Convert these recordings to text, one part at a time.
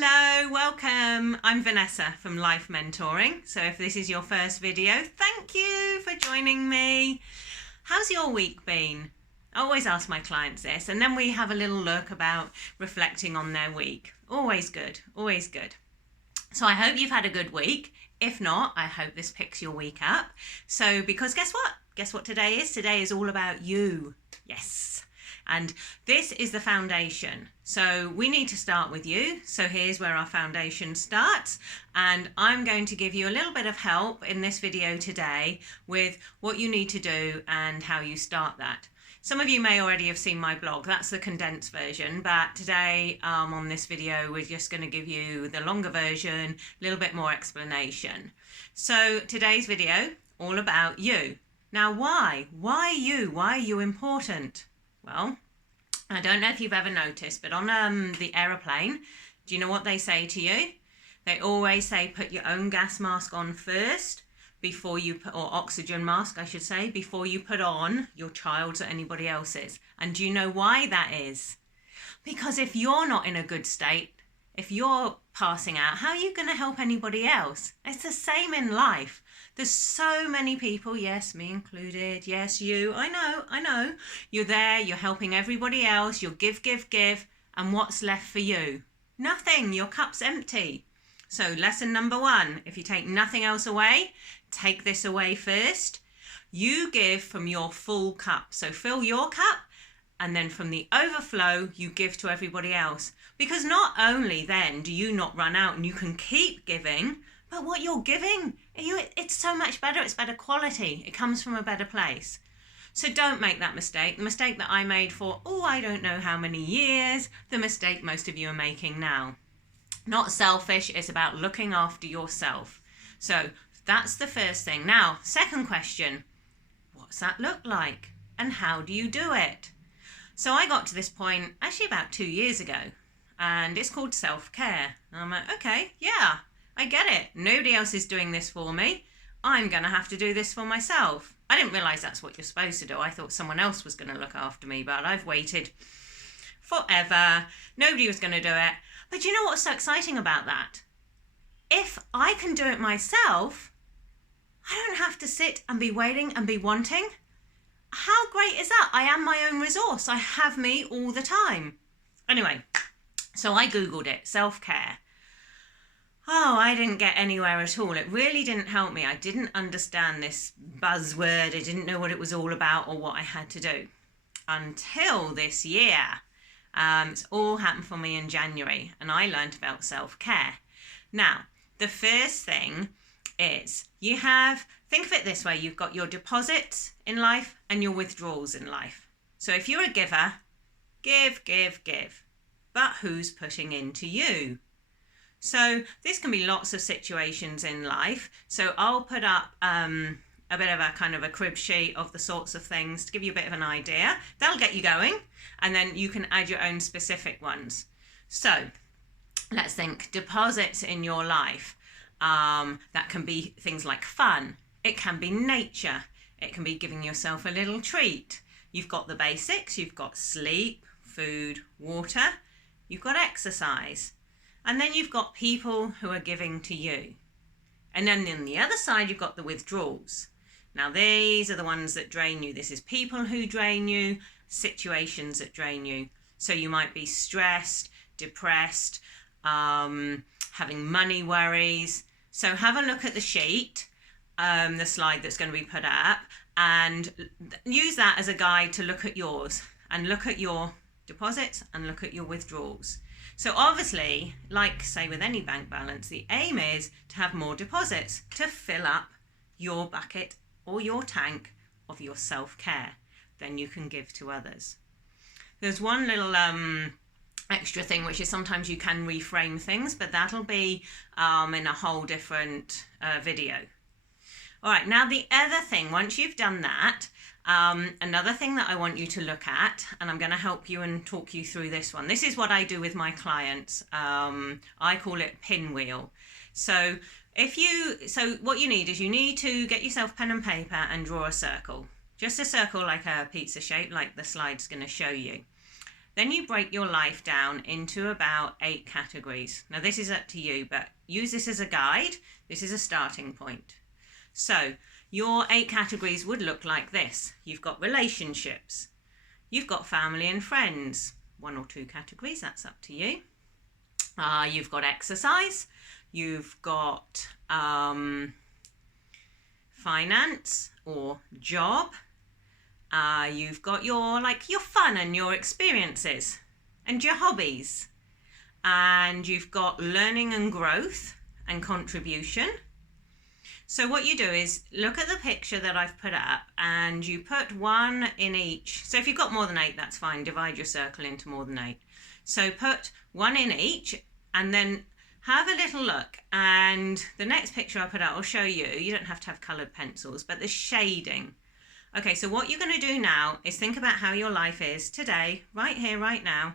Hello, welcome. I'm Vanessa from Life Mentoring. So if this is your first video, thank you for joining me. How's your week been? I always ask my clients this, and then we have a little look about reflecting on their week. Always good, always good. So I hope you've had a good week. If not, I hope this picks your week up. So because guess what? Guess what today is? Today is all about you. Yes. And this is the foundation. So we need to start with you. So here's where our foundation starts. And I'm going to give you a little bit of help in this video today with what you need to do and how you start that. Some of you may already have seen my blog. That's the condensed version. But today on this video, we're just going to give you the longer version, a little bit more explanation. So today's video, all about you. Now, why? Why you? Why are you important? Well, I don't know if you've ever noticed, but on the aeroplane, do you know what they say to you? They always say put your own gas mask on first before you put, or oxygen mask, I should say, before you put on your child's or anybody else's. And do you know why that is? Because if you're not in a good state, if you're passing out, how are you going to help anybody else? It's the same in life. There's so many people, yes, me included, yes, you, I know. You're there, you're helping everybody else, you'll give, and what's left for you? Nothing, your cup's empty. So lesson number one, if you take nothing else away, take this away first. You give from your full cup. So fill your cup, and then from the overflow, you give to everybody else. Because not only then do you not run out and you can keep giving, but what you're giving, it's so much better. It's better quality. It comes from a better place. So don't make that mistake. The mistake that I made for, I don't know how many years, the mistake most of you are making now. Not selfish. It's about looking after yourself. So that's the first thing. Now, second question, what's that look like? And how do you do it? So I got to this point actually about 2 years ago, and it's called self-care. And I'm like, okay, yeah, I get it. Nobody else is doing this for me. I'm going to have to do this for myself. I didn't realise that's what you're supposed to do. I thought someone else was going to look after me, but I've waited forever. Nobody was going to do it. But you know what's so exciting about that? If I can do it myself, I don't have to sit and be waiting and be wanting. How great is that? I am my own resource. I have me all the time. Anyway, so I Googled it, self-care. I didn't get anywhere at all. It really didn't help me. I didn't understand this buzzword. I didn't know what it was all about or what I had to do until this year. It's all happened for me in January, and I learned about self-care. Now, the first thing is think of it this way. You've got your deposits in life and your withdrawals in life. So if you're a giver, give. But who's putting into you? So this can be lots of situations in life. So I'll put up a bit of a kind of a crib sheet of the sorts of things to give you a bit of an idea. That'll get you going, and then you can add your own specific ones. So let's think deposits in your life. That can be things like fun. It can be nature. It can be giving yourself a little treat. You've got the basics. You've got sleep, food, water. You've got exercise. And then you've got people who are giving to you. And then on the other side, you've got the withdrawals. Now, these are the ones that drain you. This is people who drain you, situations that drain you. So you might be stressed, depressed, having money worries. So have a look at the sheet, the slide that's going to be put up, and use that as a guide to look at yours and look at your deposits and look at your withdrawals. So obviously, like say with any bank balance, the aim is to have more deposits to fill up your bucket or your tank of your self-care. Then you can give to others. There's one little extra thing, which is sometimes you can reframe things, but that'll be in a whole different video. All right, now the other thing, once you've done that, another thing that I want you to look at, and I'm going to help you and talk you through this one. This is what I do with my clients. I call it Pinwheel. So what you need is you need to get yourself pen and paper and draw a circle. Just a circle like a pizza shape, like the slide's going to show you. then you break your life down into about 8 categories. Now this is up to you, but use this as a guide. This is a starting point. So your 8 categories would look like this. You've got relationships. You've got family and friends. 1 or 2 categories, that's up to you. You've got exercise. You've got finance or job. You've got your fun and your experiences and your hobbies. And you've got learning and growth and contribution. So what you do is look at the picture that I've put up and you put 1 in each. So if you've got more than 8, that's fine. Divide your circle into more than 8. So put 1 in each and then have a little look. And the next picture I put out will show you. You don't have to have coloured pencils, but the shading. Okay, so what you're going to do now is think about how your life is today, right here, right now.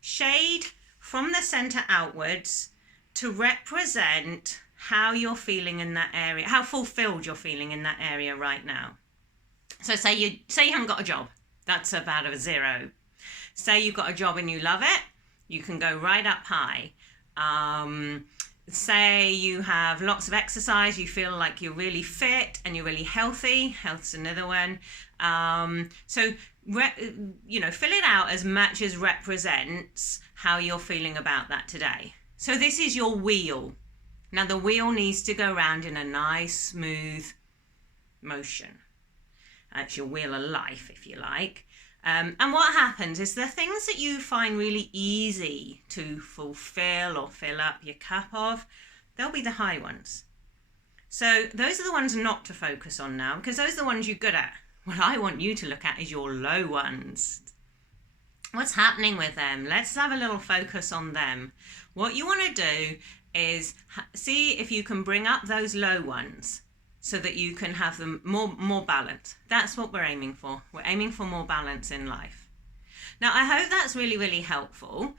Shade from the centre outwards to represent how you're feeling in that area, how fulfilled you're feeling in that area right now. So say you haven't got a job. That's about a 0. Say you've got a job and you love it. You can go right up high. Say you have lots of exercise, you feel like you're really fit and you're really healthy. Health's another one. So fill it out as much as represents how you're feeling about that today. So this is your wheel. Now the wheel needs to go round in a nice, smooth motion. That's your wheel of life, if you like. And what happens is the things that you find really easy to fulfill or fill up your cup of, they'll be the high ones. So those are the ones not to focus on now, because those are the ones you're good at. What I want you to look at is your low ones. What's happening with them? Let's have a little focus on them. What you want to do is see if you can bring up those low ones so that you can have them more balance. That's what we're aiming for. We're aiming for more balance in life. Now, I hope that's really, really helpful.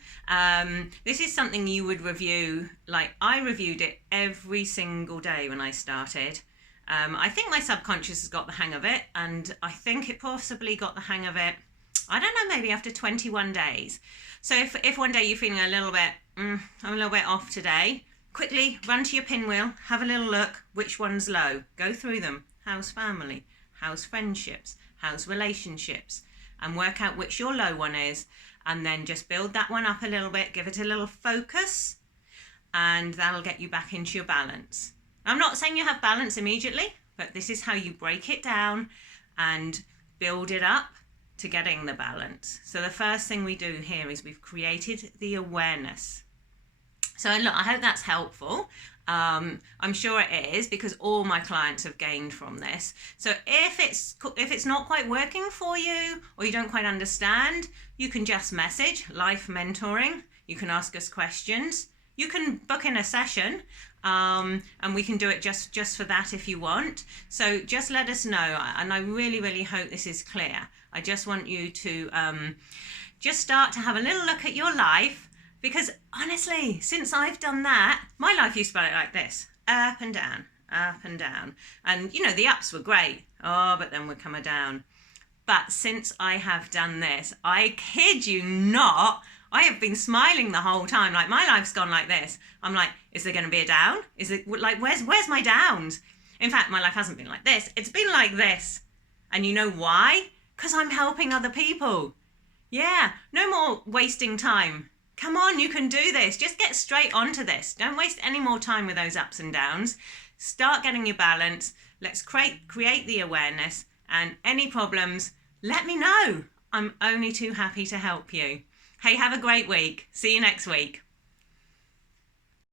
This is something you would review, like I reviewed it every single day when I started. I think my subconscious has got the hang of it, and I think it possibly got the hang of it, I don't know, maybe after 21 days. So if one day you're feeling a little bit, I'm a little bit off today, quickly run to your pinwheel, have a little look, which one's low, go through them. How's family? How's friendships? How's relationships? And work out which your low one is, and then just build that one up a little bit, give it a little focus, and that'll get you back into your balance. I'm not saying you have balance immediately, but this is how you break it down and build it up to getting the balance. So the first thing we do here is we've created the awareness. So look, I hope that's helpful. I'm sure it is, because all my clients have gained from this. So if it's not quite working for you, or you don't quite understand, you can just message Life Mentoring. You can ask us questions. You can book in a session, and we can do it just for that if you want. So just let us know, and I really, really hope this is clear. I just want you to just start to have a little look at your life, because honestly, since I've done that, my life used to be like this, up and down, up and down. And the ups were great, but then we're coming down. But since I have done this, I kid you not, I have been smiling the whole time. Like, my life's gone like this. I'm like, is there going to be a down? Is it like, where's my downs? In fact, my life hasn't been like this. It's been like this. And you know why? Because I'm helping other people. Yeah, no more wasting time. Come on, you can do this. Just get straight onto this. Don't waste any more time with those ups and downs. Start getting your balance. Let's create the awareness. And any problems, let me know. I'm only too happy to help you. Hey, have a great week. See you next week.